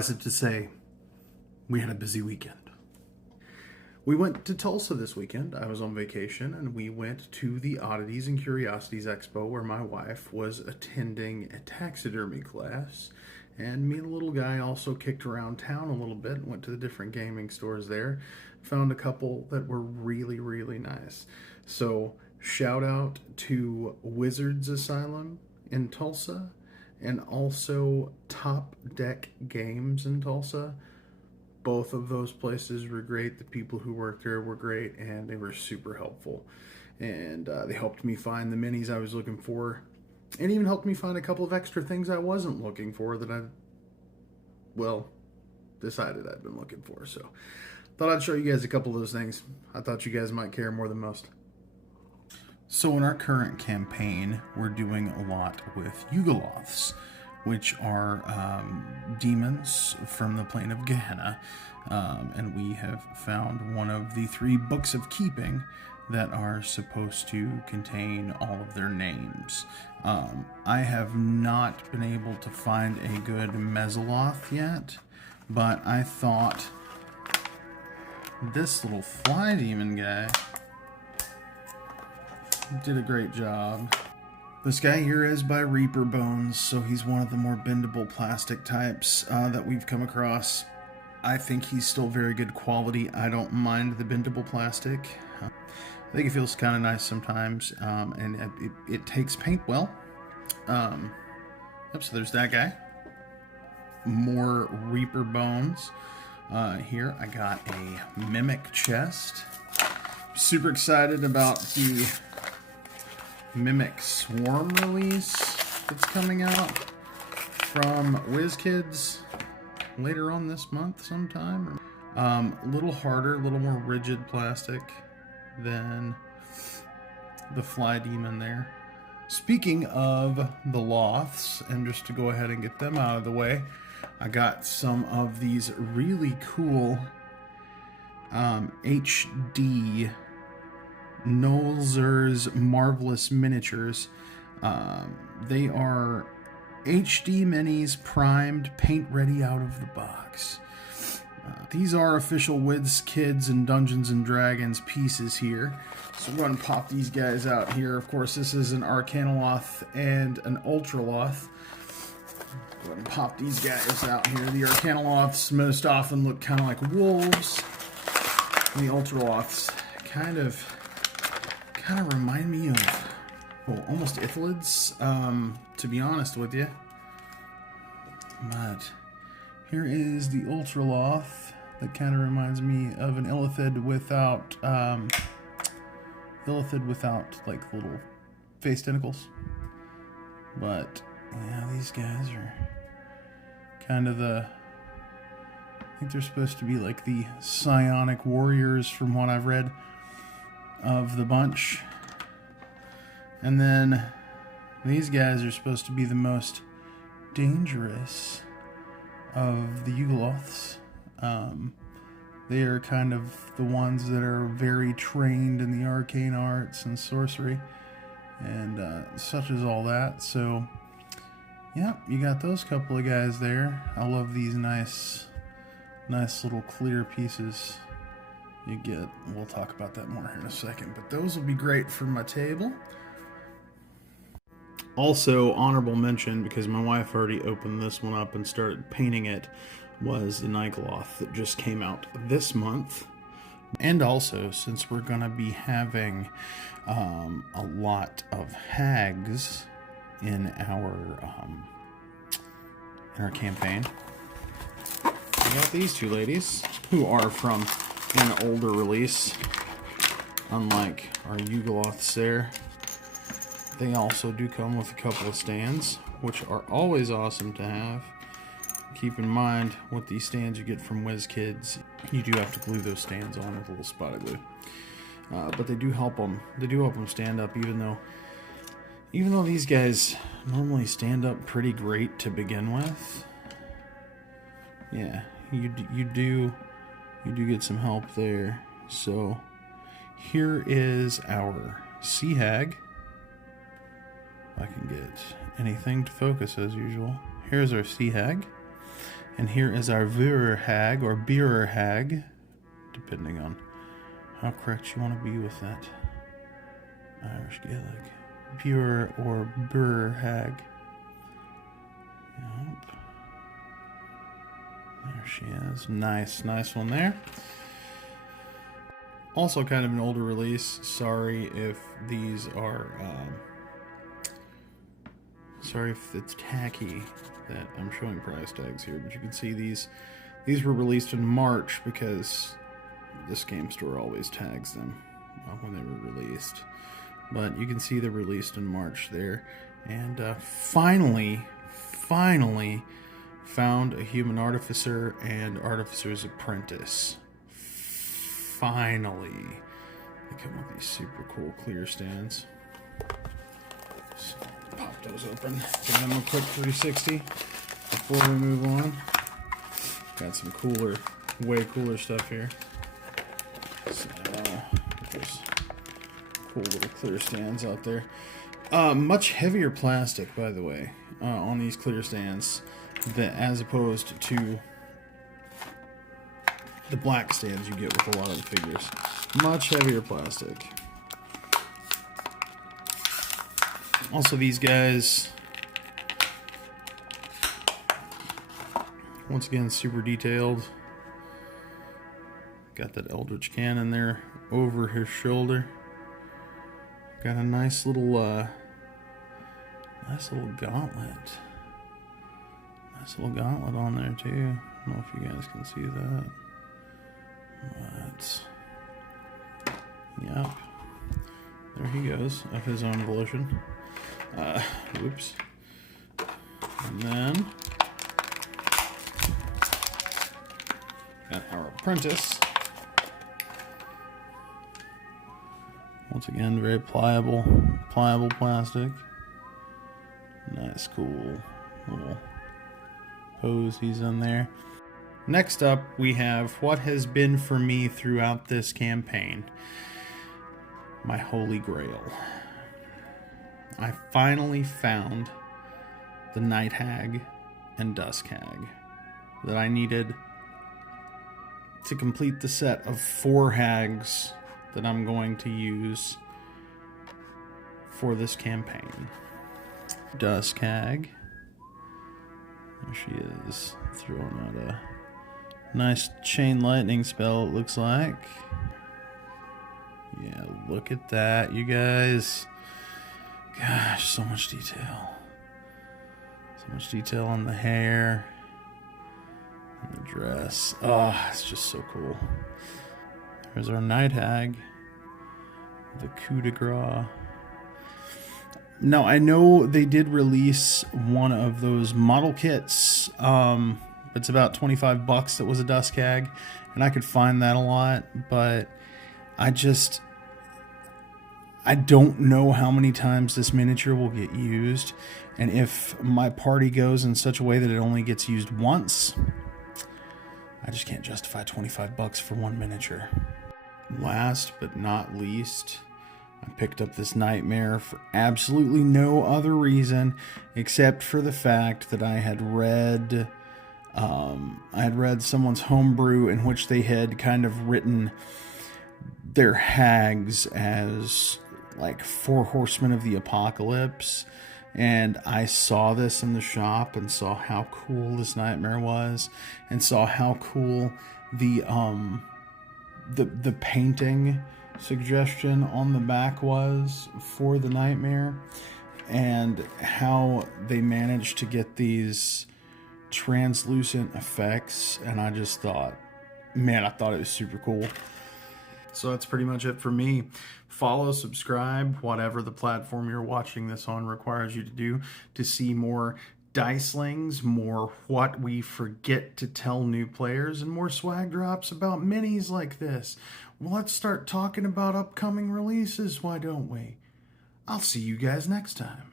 Suffice it to say, we had a busy weekend. We went to Tulsa this weekend. I was on vacation, and we went to the Oddities and Curiosities Expo, where my wife was attending a taxidermy class. And me and the little guy also kicked around town a little bit, went to the different gaming stores there, found a couple that were really, really nice. So, shout out to Wizards Asylum in Tulsa, and also Top Deck Games in Tulsa. Both of those places were great. The people who worked there were great, and they were super helpful. And they helped me find the minis I was looking for, and even helped me find a couple of extra things I wasn't looking for that I, decided I'd been looking for. So, thought I'd show you guys a couple of those things. I thought you guys might care more than most. So in our current campaign, we're doing a lot with Yugoloths, which are demons from the plane of Gehenna, and we have found one of the 3 books of keeping that are supposed to contain all of their names. I have not been able to find a good Mezzoloth yet, but I thought this little fly demon guy did a great job. This guy here is by Reaper Bones, so he's one of the more bendable plastic types that we've come across. I think he's still very good quality. I don't mind the bendable plastic. I think it feels kind of nice sometimes, and it takes paint well. So there's that guy. More Reaper Bones. Here I got a Mimic chest. Super excited about the Mimic Swarm release that's coming out from WizKids later on this month sometime. A little harder, a little more rigid plastic than the fly demon there. Speaking of the Loths, and just to go ahead and get them out of the way, I got some of these really cool HD Nolzur's Marvelous Miniatures. They are HD minis, primed, paint ready out of the box. These are official WizKids and Dungeons and Dragons pieces here. So we're going to pop these guys out here. Of course, this is an Arcanoloth and an Ultraloth. Go ahead and pop these guys out here. The Arcanoloths most often look kind of like wolves, and the Ultraloths kind of remind me of, almost Ithlids, to be honest with you. But here is the Ultraloth that kind of reminds me of an Illithid without like little face tentacles. But yeah, these guys are kind of I think they're supposed to be like the psionic warriors from what I've read of the bunch. And then these guys are supposed to be the most dangerous of the Yugoloths. They are kind of the ones that are very trained in the arcane arts and sorcery and such as all that. So yeah, you got those couple of guys there. I love these nice little clear pieces you get. We'll talk about that more here in a second, but those will be great for my table. Also, honorable mention, because my wife already opened this one up and started painting it, was the Nightgloth that just came out this month. And also, since we're going to be having a lot of hags in our campaign, I got these 2 ladies, who are from an older release, unlike our Yugoloths there. They also do come with a couple of stands, which are always awesome to have. Keep in mind, with these stands you get from WizKids, you do have to glue those stands on with a little spot of glue. But they do help them. They do help them stand up, even though these guys normally stand up pretty great to begin with. Yeah, you do get some help there. So here is our Sea Hag. If I can get anything to focus as usual. Here's our Sea Hag. And here is our Vurer Hag, or Beerer Hag, depending on how correct you want to be with that Irish Gaelic. Beerer or Beerer Hag. Yep. There she is. Nice one there. Also kind of an older release. Sorry if these are... sorry if it's tacky that I'm showing price tags here, but you can see these were released in March because this game store always tags them when they were released. But you can see they're released in March there. And finally found a Human Artificer and Artificer's Apprentice. Finally. They come with these super cool clear stands. So pop those open. Give them a quick 360 before we move on. Got some way cooler stuff here. So there's cool little clear stands out there. Much heavier plastic, by the way, on these clear stands, as opposed to the black stands you get with a lot of the figures. Much heavier plastic. Also, these guys, once again, super detailed. Got that Eldritch Cannon there over his shoulder. Got a nice little gauntlet. Nice little gauntlet on there too. I don't know if you guys can see that. But yep. There he goes, of his own volition. Oops. And then got our apprentice. Once again, very pliable plastic. Nice, cool little pose he's in there. Next up, we have what has been for me throughout this campaign. My Holy Grail. I finally found the Night Hag and Dusk Hag that I needed to complete the set of 4 hags that I'm going to use for this campaign. Dusk Hag. There she is, throwing out a nice chain lightning spell, it looks like. Yeah, look at that, you guys. Gosh, so much detail. So much detail on the hair and the dress. Oh, it's just so cool. There's our Night Hag, the coup de grace. Now, I know they did release one of those model kits. It's about $25 that was a Dusk Hag, and I could find that a lot, but I don't know how many times this miniature will get used, and if my party goes in such a way that it only gets used once, I just can't justify $25 for one miniature. Last but not least, I picked up this Nightmare for absolutely no other reason except for the fact that I had read someone's homebrew in which they had kind of written their hags as like 4 horsemen of the apocalypse, and I saw this in the shop and saw how cool this Nightmare was, and saw how cool the painting suggestion on the back was for the Nightmare, and how they managed to get these translucent effects, and I just thought, man, I thought it was super cool. So that's pretty much it for me. Follow, subscribe, whatever the platform you're watching this on requires you to do, to see more Dicelings, more what we forget to tell new players, and more swag drops about minis like this. Well, let's start talking about upcoming releases, why don't we? I'll see you guys next time.